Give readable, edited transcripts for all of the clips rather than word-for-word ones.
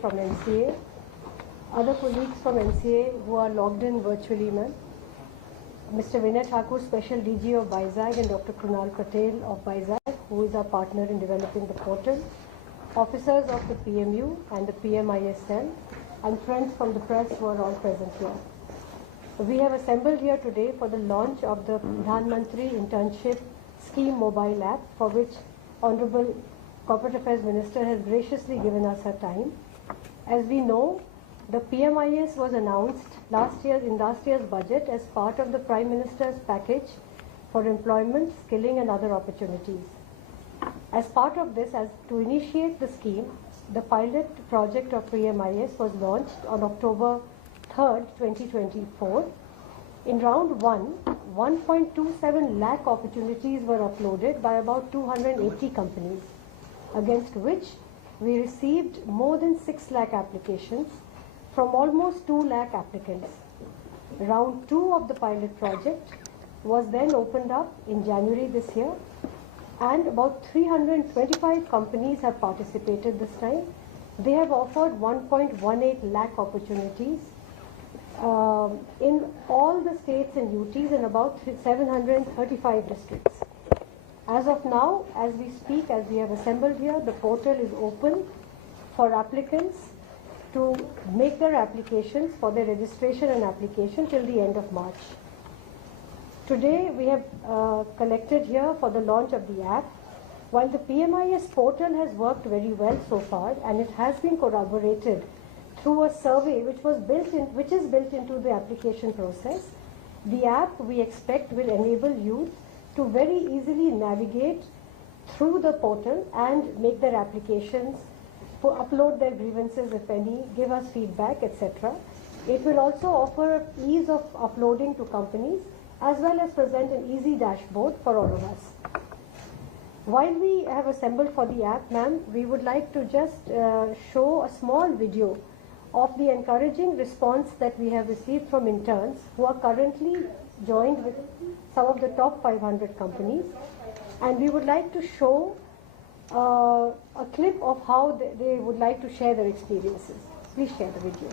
from NCA, other colleagues from NCA who are logged in virtually, ma'am, Mr. Vinay Thakur, Special DG of Vizag, and Dr. Krunal Patel of Vizag, who is our partner in developing the portal, officers of the PMU and the PMIS cell, and friends from the press who are all present here. We have assembled here today for the launch of the Pradhan Mantri Internship Scheme mobile app, for which Honorable Corporate Affairs Minister has graciously given us her time. As we know, the PMIS was announced in last year's budget as part of the Prime Minister's package for employment, skilling and other opportunities. As part of this, as to initiate the scheme, the pilot project of PMIS was launched on October 3rd, 2024. In round 1, 1.27 lakh opportunities were uploaded by about 280 companies, against which we received more than 6 lakh applications from almost 2 lakh applicants. Round 2 of the pilot project was then opened up in January this year, and about 325 companies have participated this time. They have offered 1.18 lakh opportunities in all the states and UTs in about 735 districts. As of now, as we speak, as we have assembled here, the portal is open for applicants to make their applications for their registration and application till the end of March. Today we have collected here for the launch of the app. While the PMIS portal has worked very well so far, and it has been corroborated through a survey which is built into the application process, the app we expect will enable youth to very easily navigate through the portal and make their applications, upload their grievances if any, give us feedback, etc. It will also offer ease of uploading to companies, as well as present an easy dashboard for all of us. While we have assembled for the app, ma'am, we would like to just show a small video of the encouraging response that we have received from interns who are currently joined with some of the top 500 companies, and we would like to show a clip of how they would like to share their experiences. Please share the video.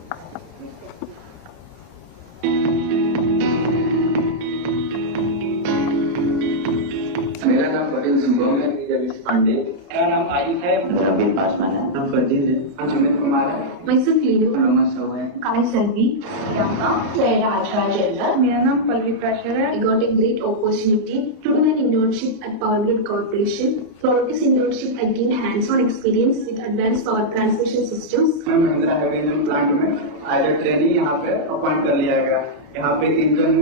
मेरा नाम पटेल सुंगम है, विजय पांडे। मेरा नाम आयुष है। रवि पासवान है। नाम फरदीन है। अमित कुमार है। मैसूर लीडू। रोमा साहू है। काय सेल्वी। प्रियंका। Saira Acharya। मेरा नाम पल्लवी प्राशर है। I got a great opportunity to do an internship at Power Grid Corporation. For this internship, I gained hands-on experience with advanced power transmission systems. मैं महिंद्रा हैवी इंजन प्लांट में एज ए ट्रेनी यहाँ पे appoint कर लिया गया। यहाँ पे engine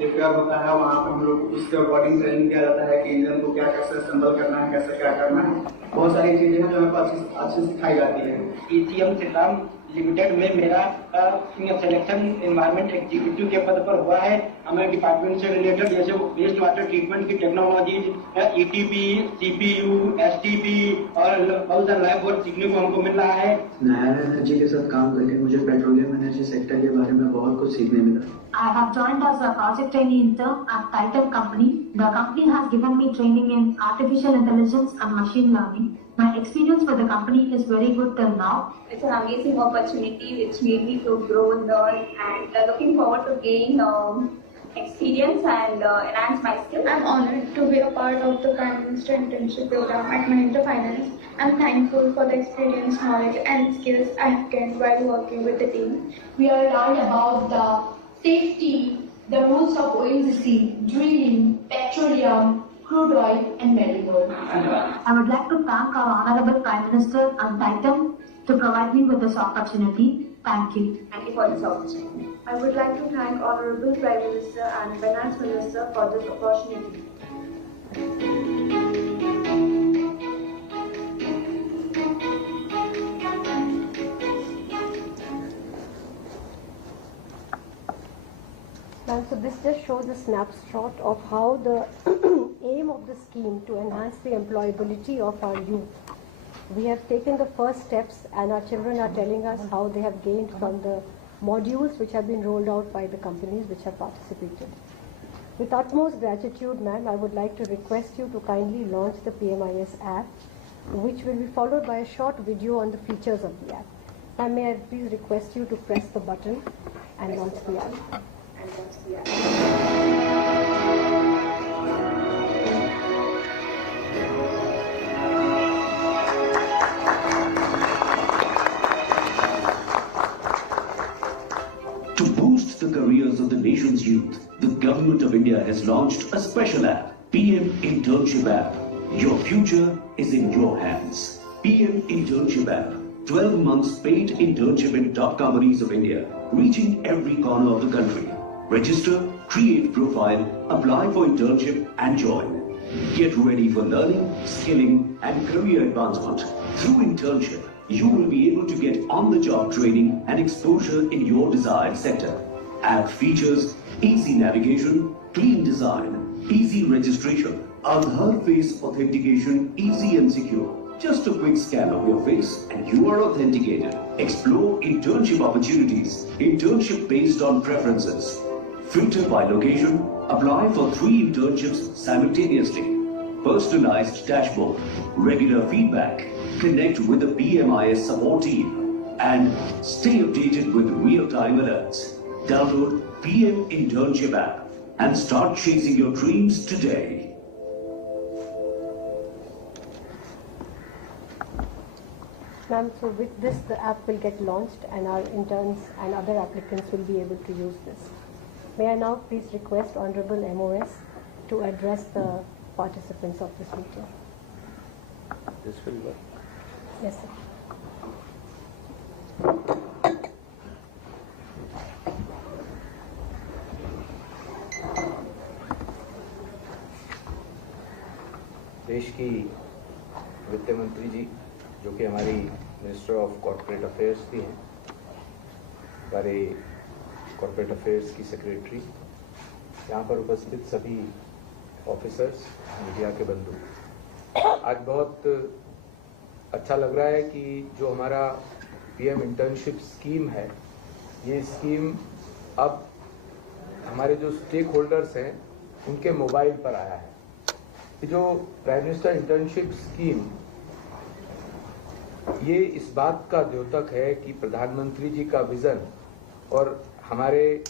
repair होता है, वहाँ पे हम लोग उसके अकॉर्डिंग ट्रेनिंग किया जाता है कि इंजन को क्या कैसे असेंबल करना है, कैसे क्या करना है। बहुत सारी चीजें हैं जो हमें अच्छे सिखाई जाती है। ECM सिस्टम लिमिटेड में मेरा सिलेक्शन एनवायरमेंट एग्जीक्यूटिव के पद पर हुआ है। हमें डिपार्टमेंट से रिलेटेड जैसे वेस्ट वाटर ट्रीटमेंट की टेक्नोलॉजी, ETP, CPU, STP और बहुत सारा लैब वर्क सीखने को हमको मिल रहा है। नया एनर्जी के साथ काम करके मुझे पेट्रोलियम एनर्जी सेक्टर के बारे में बहुत कुछ सीखने मिला। I have joined as a project trainee intern at Titan Company. The company has given me training in artificial intelligence and machine learning. My experience with the company is very good till now. It's an amazing opportunity which made me to grow and learn, and looking forward to gain experience and enhance my skills. I'm honored to be a part of the Prime Minister Internship program at Mahindra Finance. I'm thankful for the experience, knowledge and skills I have gained while working with the team. We are learned about the safety, the rules of ONGC, drilling, petroleum, crude oil and marigold. I would like to thank our Honorable Prime Minister and Titan to provide me with this opportunity. Thank you. Thank you for this opportunity. I would like to thank Honorable Prime Minister and Finance Minister for this opportunity. So this just shows a snapshot of how the aim of the scheme to enhance the employability of our youth. We have taken the first steps, and our children are telling us how they have gained from the modules which have been rolled out by the companies which have participated. With utmost gratitude, ma'am, I would like to request you to kindly launch the PMIS app, which will be followed by a short video on the features of the app. Now may I please request you to press the button and launch the app. To boost the careers of the nation's youth, the Government of India has launched a special app, PM Internship app. Your future is in your hands. PM Internship app. 12 months paid internship in top companies of India, reaching every corner of the country. Register, create profile, apply for internship and join. Get ready for learning, skilling and career advancement. Through internship, you will be able to get on-the-job training and exposure in your desired sector. App features easy navigation, clean design, easy registration, Aadhaar face authentication, easy and secure. Just a quick scan of your face and you are authenticated. Explore internship opportunities, internship based on preferences. Filter by location, apply for 3 internships simultaneously. Personalized dashboard, regular feedback, connect with the PMIS support team, and stay updated with real-time alerts. Download PM Internship app and start chasing your dreams today. Ma'am, so with this the app will get launched and our interns and other applicants will be able to use this. May I now please request Honorable MOS to address the participants of this meeting. This will work. Yes, sir. देश की वित्त मंत्री जी, जो कि हमारी minister of corporate affairs भी हैं, हमारे कॉर्पोरेट अफेयर्स की सेक्रेटरी, यहाँ पर उपस्थित सभी ऑफिसर्स, मीडिया के बंधु, आज बहुत अच्छा लग रहा है कि जो हमारा पीएम इंटर्नशिप स्कीम है, ये स्कीम अब हमारे जो स्टेक होल्डर्स हैं उनके मोबाइल पर आया है। ये जो प्राइम मिनिस्टर इंटर्नशिप स्कीम, ये इस बात का द्योतक है कि प्रधानमंत्री जी का विजन और हमारे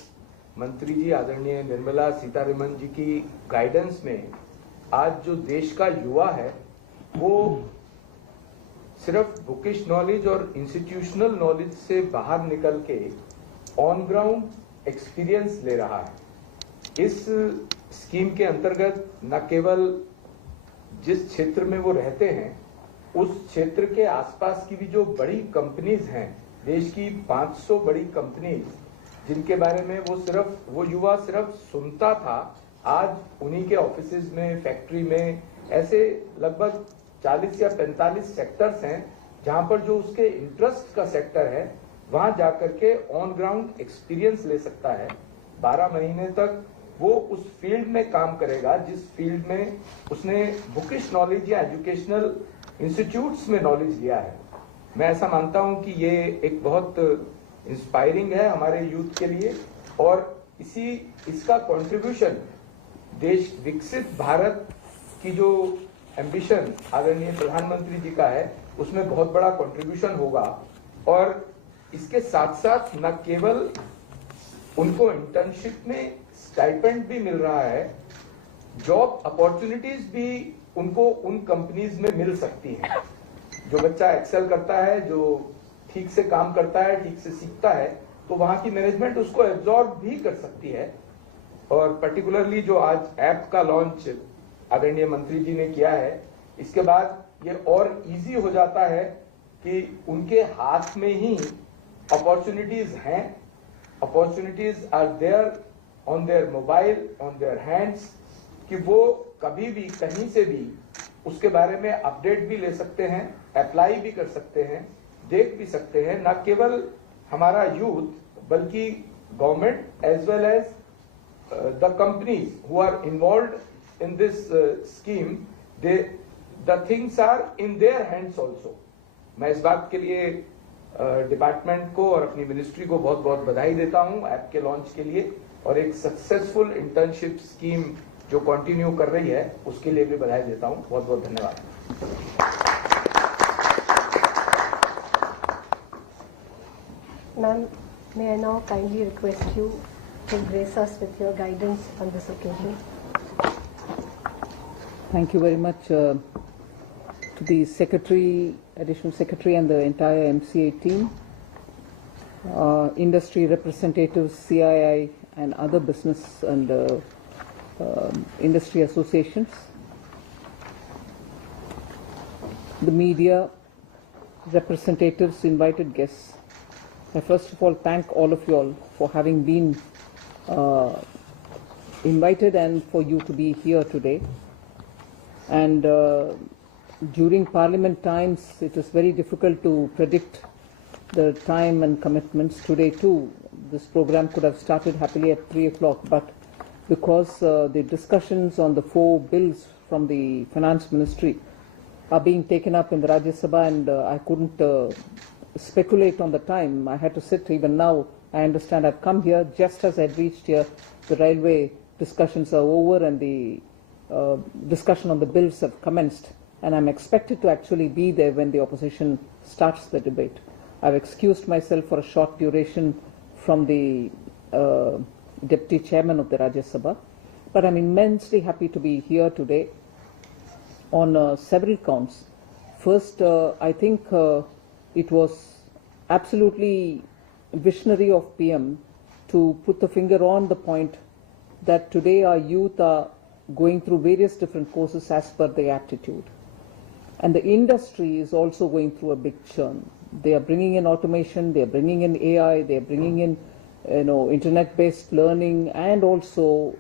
मंत्री जी आदरणीय निर्मला सीतारमन जी की गाइडेंस में आज जो देश का युवा है वो सिर्फ बुकिश नॉलेज और इंस्टीट्यूशनल नॉलेज से बाहर निकल के ऑन ग्राउंड एक्सपीरियंस ले रहा है। इस स्कीम के अंतर्गत न केवल जिस क्षेत्र में वो रहते हैं उस क्षेत्र के आसपास की भी जो बड़ी कंपनीज हैं, देश की 500 बड़ी कंपनीज, जिनके बारे में वो युवा सिर्फ सुनता था, आज उन्हीं के ऑफिसेज में, फैक्ट्री में ऐसे लगभग 40 या 45 सेक्टर्स हैं जहां पर जो उसके इंटरेस्ट का सेक्टर है वहां जाकर के ऑन ग्राउंड एक्सपीरियंस ले सकता है। 12 महीने तक वो उस फील्ड में काम करेगा जिस फील्ड में उसने बुकिश नॉलेज या एजुकेशनल इंस्टीट्यूट्स में नॉलेज लिया है। मैं ऐसा मानता हूं कि ये एक बहुत इंस्पायरिंग है हमारे यूथ के लिए और इसका कंट्रीब्यूशन देश विकसित भारत की जो एम्बिशन आदरणीय प्रधानमंत्री जी का है उसमें बहुत बड़ा कंट्रीब्यूशन होगा। और इसके साथ साथ न केवल उनको इंटर्नशिप में स्टाइपेंड भी मिल रहा है, जॉब अपॉर्चुनिटीज भी उनको उन कंपनीज में मिल सकती हैं। जो बच्चा एक्सेल करता है, जो ठीक से काम करता है, ठीक से सीखता है, तो वहां की मैनेजमेंट उसको एब्जॉर्ब भी कर सकती है। और पर्टिकुलरली जो आज ऐप का लॉन्च आदरणीय मंत्री जी ने किया है, इसके बाद ये और इजी हो जाता है कि उनके हाथ में ही अपॉर्चुनिटीज हैं, opportunities are there on their mobile, on their hands, कि वो कभी भी कहीं से भी उसके बारे में अपडेट भी ले सकते हैं, अप्लाई भी कर सकते हैं, देख भी सकते हैं। न केवल हमारा यूथ बल्कि government as well as the companies who are involved in this scheme, the things are in their hands also. मैं इस बात के लिए डिपार्टमेंट को और अपनी मिनिस्ट्री को बहुत बहुत बधाई देता हूं ऐप के लॉन्च के लिए, और एक सक्सेसफुल इंटर्नशिप स्कीम जो कंटिन्यू कर रही है उसके लिए भी बधाई देता हूं। बहुत बहुत धन्यवाद। Ma'am, may I now kindly request you to grace us with your guidance on this occasion. Thank you very much to the Secretary, Additional Secretary and the entire MCA team, industry representatives, CII and other business and industry associations, the media, representatives, invited guests. I first of all thank all of you all for having been invited and for you to be here today. And during Parliament times, it is very difficult to predict the time and commitments. Today too, this program could have started happily at 3 o'clock, but because the discussions on the 4 bills from the Finance Ministry are being taken up in the Rajya Sabha, and I couldn't speculate on the time. I had to sit. Even now, I understand I've come here just as I'd reached here. The railway discussions are over and the discussion on the bills have commenced, and I'm expected to actually be there when the opposition starts the debate. I've excused myself for a short duration from the Deputy Chairman of the Rajya Sabha, but I'm immensely happy to be here today on several counts. First, I think it was absolutely visionary of PM to put the finger on the point that today our youth are going through various different courses as per their aptitude. And the industry is also going through a big churn. They are bringing in automation, they are bringing in AI, they are bringing in internet-based learning, and also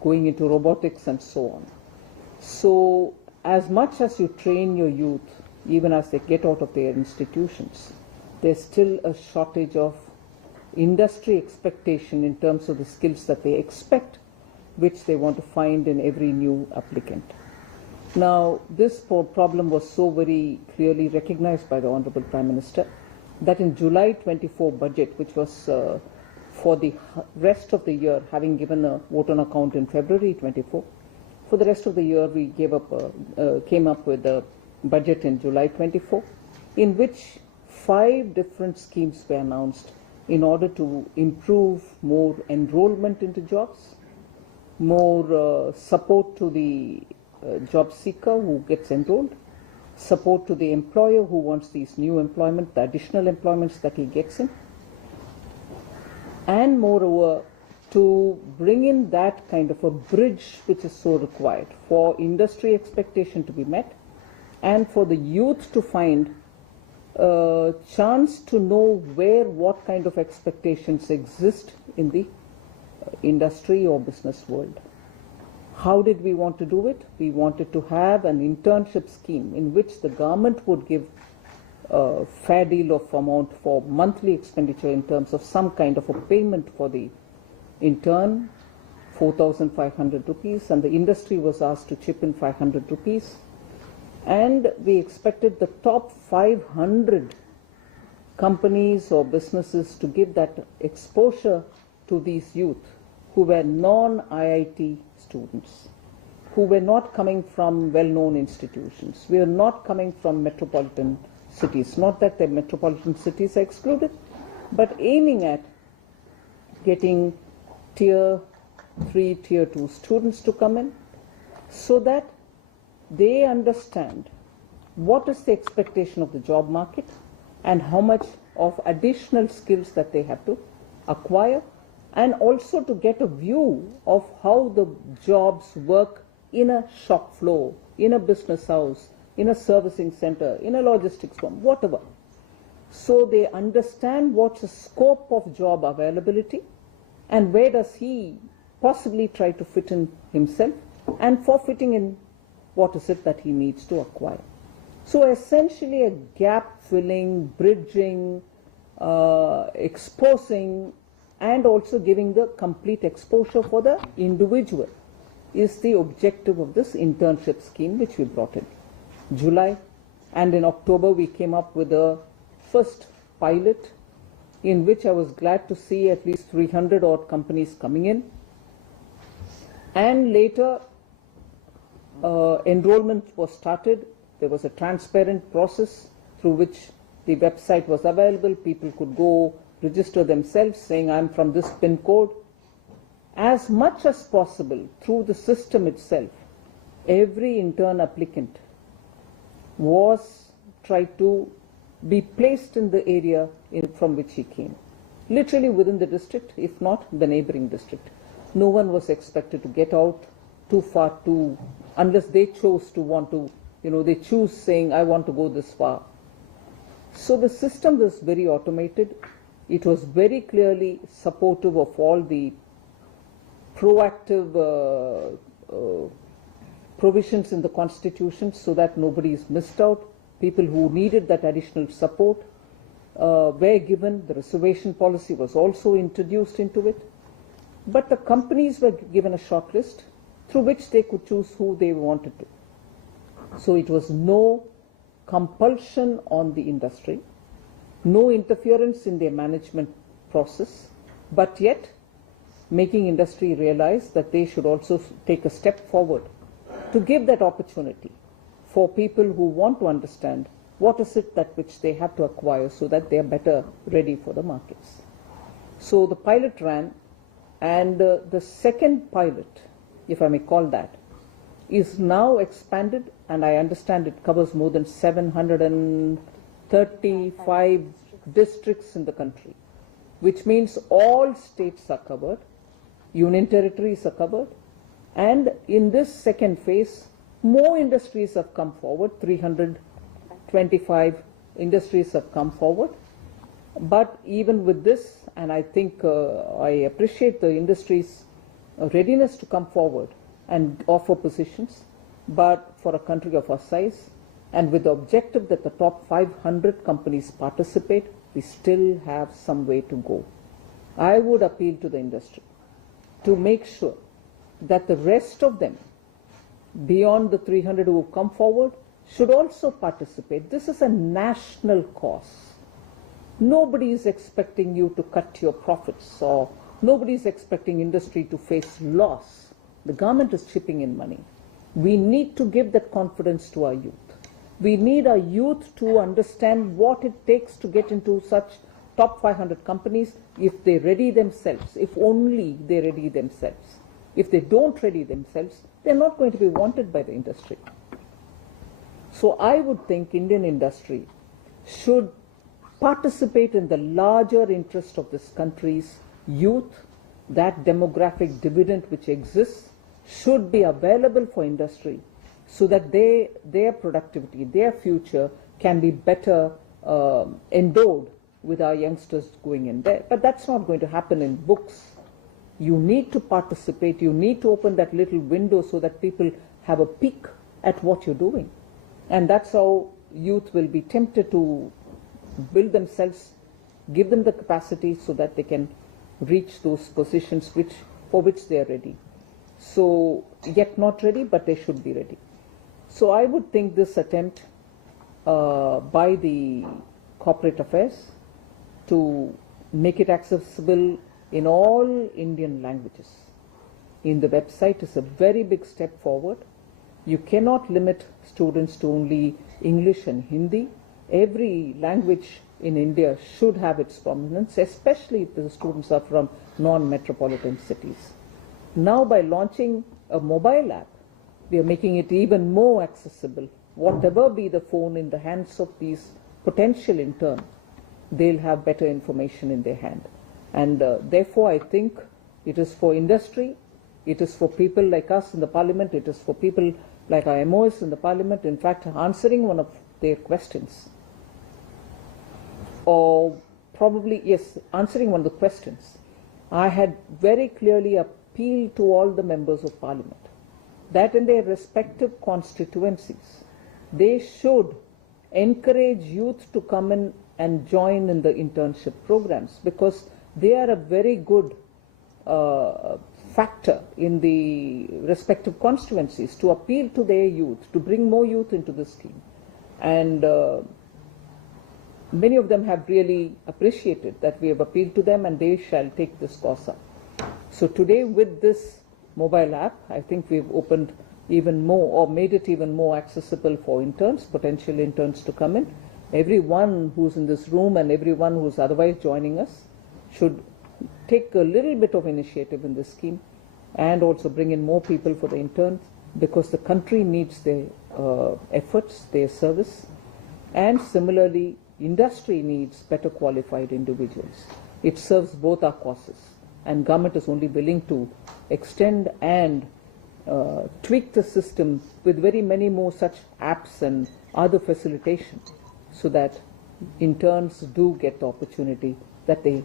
going into robotics and so on. So as much as you train your youth, even as they get out of their institutions, there's still a shortage of industry expectation in terms of the skills that they expect, which they want to find in every new applicant. Now, this problem was so very clearly recognized by the Honorable Prime Minister that in July 24 budget, which was for the rest of the year, having given a vote on account in February 24, for the rest of the year we came up with a budget in July 24, in which 5 different schemes were announced in order to improve more enrollment into jobs, more support to the job seeker who gets enrolled, support to the employer who wants these new employment, the additional employments that he gets in, and moreover to bring in that kind of a bridge which is so required for industry expectation to be met and for the youth to find a chance to know where what kind of expectations exist in the industry or business world. How did we want to do it? We wanted to have an internship scheme in which the government would give a fair deal of amount for monthly expenditure in terms of some kind of a payment for the intern, 4,500 rupees, and the industry was asked to chip in 500 rupees. And we expected the top 500 companies or businesses to give that exposure to these youth who were non-IIT students, who were not coming from well-known institutions. We are not coming from metropolitan cities. Not that the metropolitan cities are excluded, but aiming at getting tier 3, tier 2 students to come in so that they understand what is the expectation of the job market and how much of additional skills that they have to acquire, and also to get a view of how the jobs work in a shop floor, in a business house, in a servicing center, in a logistics firm, whatever. So they understand what's the scope of job availability and where does he possibly try to fit in himself, and for fitting in, what is it that he needs to acquire. So essentially a gap filling, bridging, exposing, and also giving the complete exposure for the individual is the objective of this internship scheme which we brought in July. And in October we came up with a first pilot in which I was glad to see at least 300 odd companies coming in. And later enrollment was started. There was a transparent process through which the website was available. People could go register themselves saying I'm from this PIN code. As much as possible through the system itself, every intern applicant was tried to be placed in the area from which he came. Literally within the district, if not the neighboring district. No one was expected to get out too far unless they chose to want to, they choose saying, I want to go this far. So the system was very automated. It was very clearly supportive of all the proactive provisions in the Constitution so that nobody is missed out. People who needed that additional support were given. The reservation policy was also introduced into it. But the companies were given a short list through which they could choose who they wanted to. So it was no compulsion on the industry, no interference in their management process, but yet making industry realize that they should also take a step forward to give that opportunity for people who want to understand what is it that which they have to acquire so that they are better ready for the markets. So the pilot ran, and the second pilot, if I may call that, is now expanded, and I understand it covers more than 735 districts in the country, which means all states are covered, union territories are covered, and in this second phase, more industries have come forward, 325 industries have come forward. But even with this, and I think I appreciate the industry's readiness to come forward and offer positions, but for a country of our size, and with the objective that the top 500 companies participate, we still have some way to go. I would appeal to the industry to make sure that the rest of them, beyond the 300 who have come forward, should also participate. This is a national cause. Nobody is expecting you to cut your profits, or nobody is expecting industry to face loss. The government is chipping in money. We need to give that confidence to our youth. We need our youth to understand what it takes to get into such top 500 companies if they ready themselves, if only they ready themselves. If they don't ready themselves, they're not going to be wanted by the industry. So I would think Indian industry should participate in the larger interest of this country's youth. That demographic dividend which exists should be available for industry so that their productivity, their future can be better endowed with our youngsters going in there. But that's not going to happen in books. You need to participate. You need to open that little window so that people have a peek at what you're doing. And that's how youth will be tempted to build themselves, give them the capacity so that they can reach those positions for which they are ready. So, yet not ready, but they should be ready. So I would think this attempt by the corporate affairs to make it accessible in all Indian languages in the website is a very big step forward. You cannot limit students to only English and Hindi. Every language in India should have its prominence, especially if the students are from non-metropolitan cities. Now by launching a mobile app, we are making it even more accessible. Whatever be the phone in the hands of these potential interns, they'll have better information in their hand. And therefore I think it is for industry, it is for people like us in the parliament, it is for people like our MOs in the parliament, in fact answering one of their questions. Or probably, yes, answering one of the questions. I had very clearly appealed to all the members of parliament that in their respective constituencies, they should encourage youth to come in and join in the internship programs, because they are a very good factor in the respective constituencies to appeal to their youth, to bring more youth into the scheme. And many of them have really appreciated that we have appealed to them, and they shall take this course up. So today with this mobile app, I think we've opened even more or made it even more accessible for interns, potential interns to come in. everyone who's in this room and everyone who's otherwise joining us should take a little bit of initiative in this scheme and also bring in more people for the intern, because the country needs their efforts, their service, and similarly industry needs better qualified individuals. It serves both our causes, and government is only willing to extend and tweak the system with very many more such apps and other facilitation, so that interns do get the opportunity that they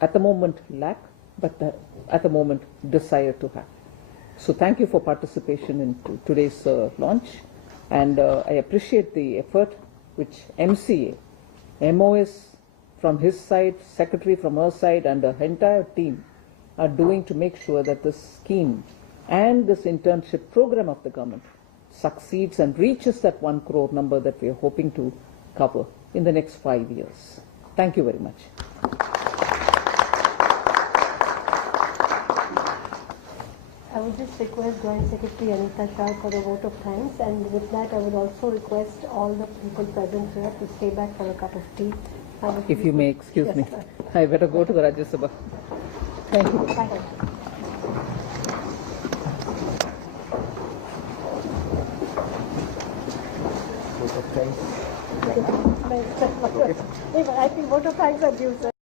at the moment lack, but at the moment desire to have. So thank you for participation in today's launch, and I appreciate the effort which MCA, MOS from his side, Secretary from her side, and the entire team are doing to make sure that this scheme and this internship program of the government succeeds and reaches that 1 crore number that we are hoping to cover in the next 5 years. Thank you very much. I would just request Joint Secretary Anita Shah for the vote of thanks, and with that I would also request all the people present here to stay back for a cup of tea. If you may excuse me, I better go to the Rajya Sabha. Thank you. Thank you. Vote of thanks. I think vote of thanks are due, sir.